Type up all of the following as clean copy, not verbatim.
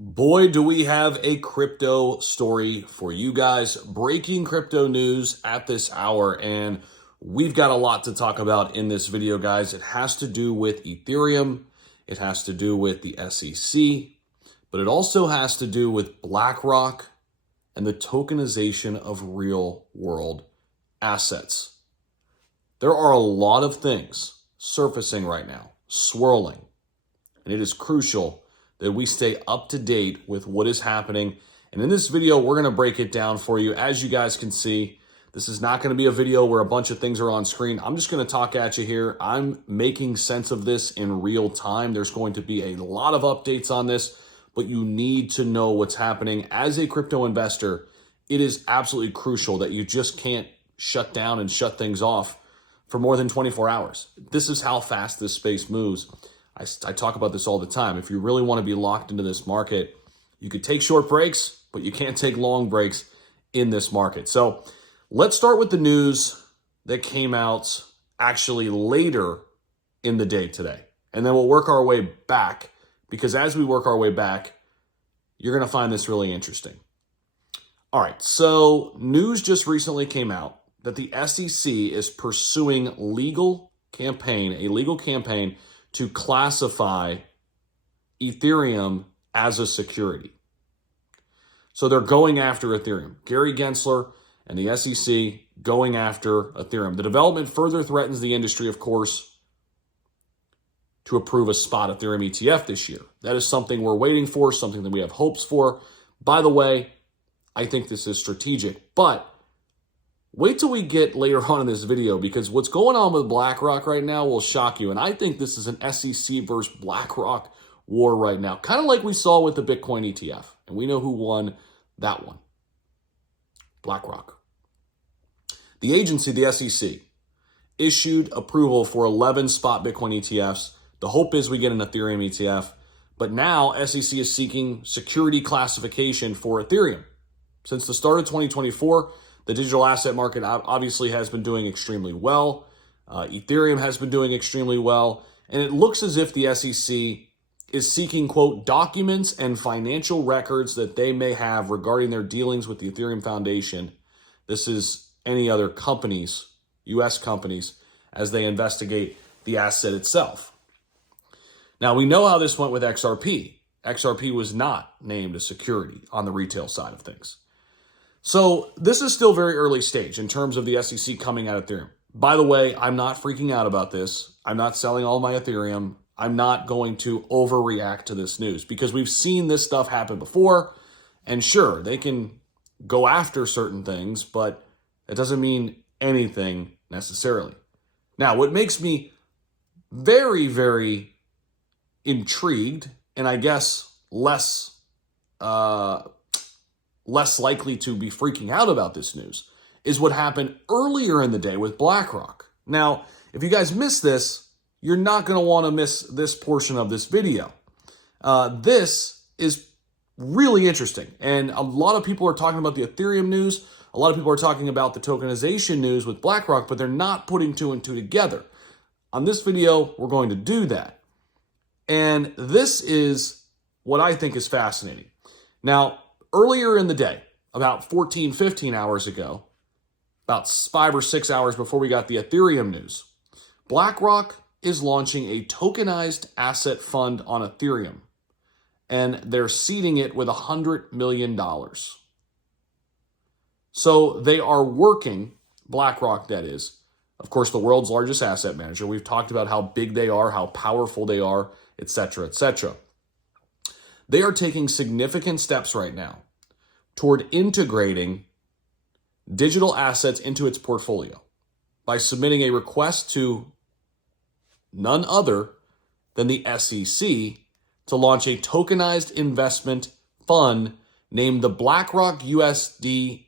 Boy, do we have a crypto story for you guys. Breaking crypto news at this hour, and we've got a lot to talk about in this video, guys. It has to do with Ethereum, it has to do with the SEC, but it also has to do with BlackRock and the tokenization of real world assets. There are a lot of things surfacing right now, swirling, and it is crucial that we stay up to date with what is happening. And in this video, we're going to break it down for you. As you guys can see, this is not going to be a video where a bunch of things are on screen. I'm just going to talk at you here. I'm making sense of this in real time. There's going to be a lot of updates on this, but you need to know what's happening. As a crypto investor, it is absolutely crucial that you just can't shut down and shut things off for more than 24 hours. This is how fast this space moves. I talk about this all the time. If you really want to be locked into this market, you could take short breaks, but you can't take long breaks in this market. So let's start with the news that came out actually later in the day today. And then we'll work our way back, because as we work our way back, you're going to find this really interesting. All right, so news just recently came out that the SEC is pursuing a legal campaign to classify Ethereum as a security. So they're going after Ethereum. Gary Gensler and the SEC going after Ethereum. The development further threatens the industry, of course, to approve a spot Ethereum ETF this year. That is something we're waiting for, something that we have hopes for. By the way, I think this is strategic, but wait till we get later on in this video, because what's going on with BlackRock right now will shock you. And I think this is an SEC versus BlackRock war right now, kind of like we saw with the Bitcoin ETF. And we know who won that one. BlackRock. The agency, the SEC, issued approval for 11 spot Bitcoin ETFs. The hope is we get an Ethereum ETF. But now SEC is seeking security classification for Ethereum. Since the start of 2024, the digital asset market obviously has been doing extremely well. Ethereum has been doing extremely well. And it looks as if the SEC is seeking, quote, documents and financial records that they may have regarding their dealings with the Ethereum Foundation. This is any other companies, U.S. companies, as they investigate the asset itself. Now, we know how this went with XRP. XRP was not named a security on the retail side of things. So this is still very early stage in terms of the SEC coming at Ethereum. By the way, I'm not freaking out about this. I'm not selling all my Ethereum. I'm not going to overreact to this news, because we've seen this stuff happen before. And sure, they can go after certain things, but it doesn't mean anything necessarily. Now, what makes me very, very intrigued, and I guess less likely to be freaking out about this news, is what happened earlier in the day with BlackRock. Now, if you guys missed this, you're not going to want to miss this portion of this video. This is really interesting. And a lot of people are talking about the Ethereum news. A lot of people are talking about the tokenization news with BlackRock, but they're not putting two and two together. On this video, we're going to do that. And this is what I think is fascinating. Now, earlier in the day, about 14, 15 hours ago, about 5 or 6 hours before we got the Ethereum news, BlackRock is launching a tokenized asset fund on Ethereum, and they're seeding it with $100 million. So they are working, BlackRock that is, of course, the world's largest asset manager. We've talked about how big they are, how powerful they are, etc., etc. They are taking significant steps right now toward integrating digital assets into its portfolio by submitting a request to none other than the SEC to launch a tokenized investment fund named the BlackRock USD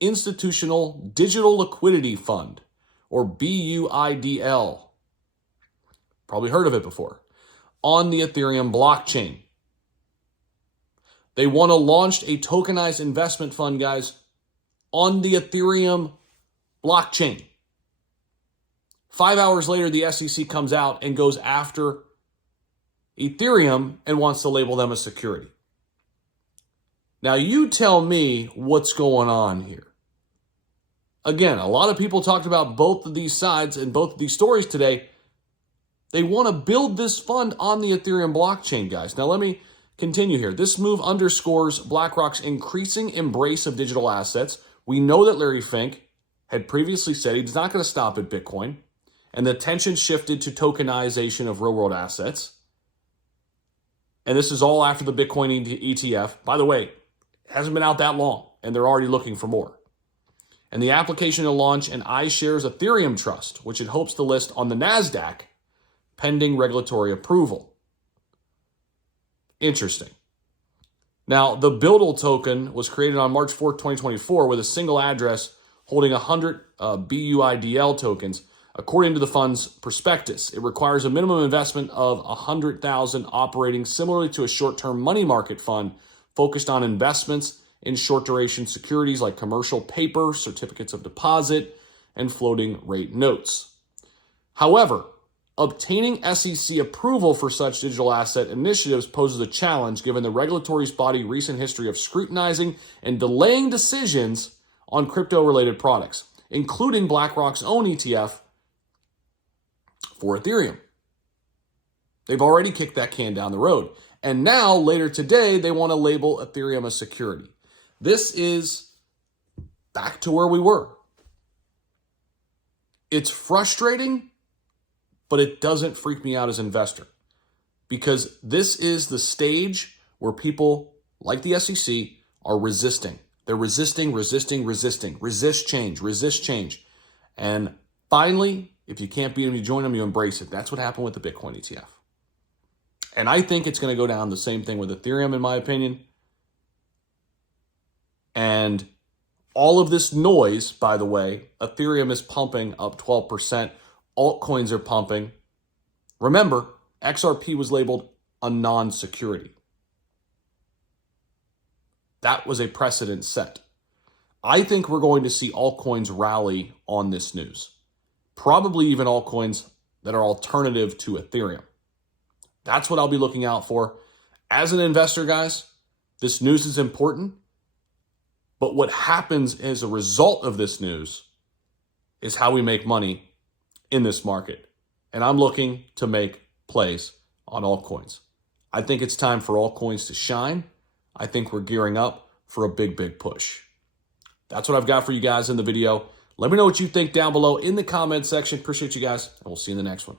Institutional Digital Liquidity Fund, or BUIDL. Probably heard of it before. On the Ethereum blockchain. They want to launch a tokenized investment fund, guys, on the Ethereum blockchain. 5 hours later, the SEC comes out and goes after Ethereum and wants to label them a security. Now, you tell me what's going on here. Again, a lot of people talked about both of these sides and both of these stories today. They want to build this fund on the Ethereum blockchain, guys. Now, let me continue here. This move underscores BlackRock's increasing embrace of digital assets. We know that Larry Fink had previously said he's not going to stop at Bitcoin, and the attention shifted to tokenization of real-world assets. And this is all after the Bitcoin ETF. By the way, it hasn't been out that long, and they're already looking for more. And the application to launch an iShares Ethereum trust, which it hopes to list on the NASDAQ, pending regulatory approval. Interesting. Now, the Buildle token was created on March 4th, 2024 with a single address holding 100 BUIDL tokens. According to the fund's prospectus, it requires a minimum investment of $100,000 operating similarly to a short-term money market fund focused on investments in short-duration securities like commercial paper, certificates of deposit, and floating rate notes. However, obtaining SEC approval for such digital asset initiatives poses a challenge given the regulatory body's recent history of scrutinizing and delaying decisions on crypto-related products, including BlackRock's own ETF for Ethereum. They've already kicked that can down the road. And now, later today, they want to label Ethereum a security. This is back to where we were. It's frustrating, but it doesn't freak me out as an investor because this is the stage where people like the SEC are resisting. They're resisting. Resist change. And finally, if you can't beat them, you join them, you embrace it. That's what happened with the Bitcoin ETF. And I think it's going to go down the same thing with Ethereum, in my opinion. And all of this noise, by the way, Ethereum is pumping up 12%. Altcoins are pumping. Remember, XRP was labeled a non-security. That was a precedent set. I think we're going to see altcoins rally on this news. Probably even altcoins that are alternative to Ethereum. That's what I'll be looking out for. As an investor, guys, this news is important. But what happens as a result of this news is how we make money in this market. And I'm looking to make plays on altcoins. I think it's time for altcoins to shine. I think we're gearing up for a big push. That's what I've got for you guys in the video. Let me know what you think down below in the comment section. Appreciate you guys, and we'll see you in the next one.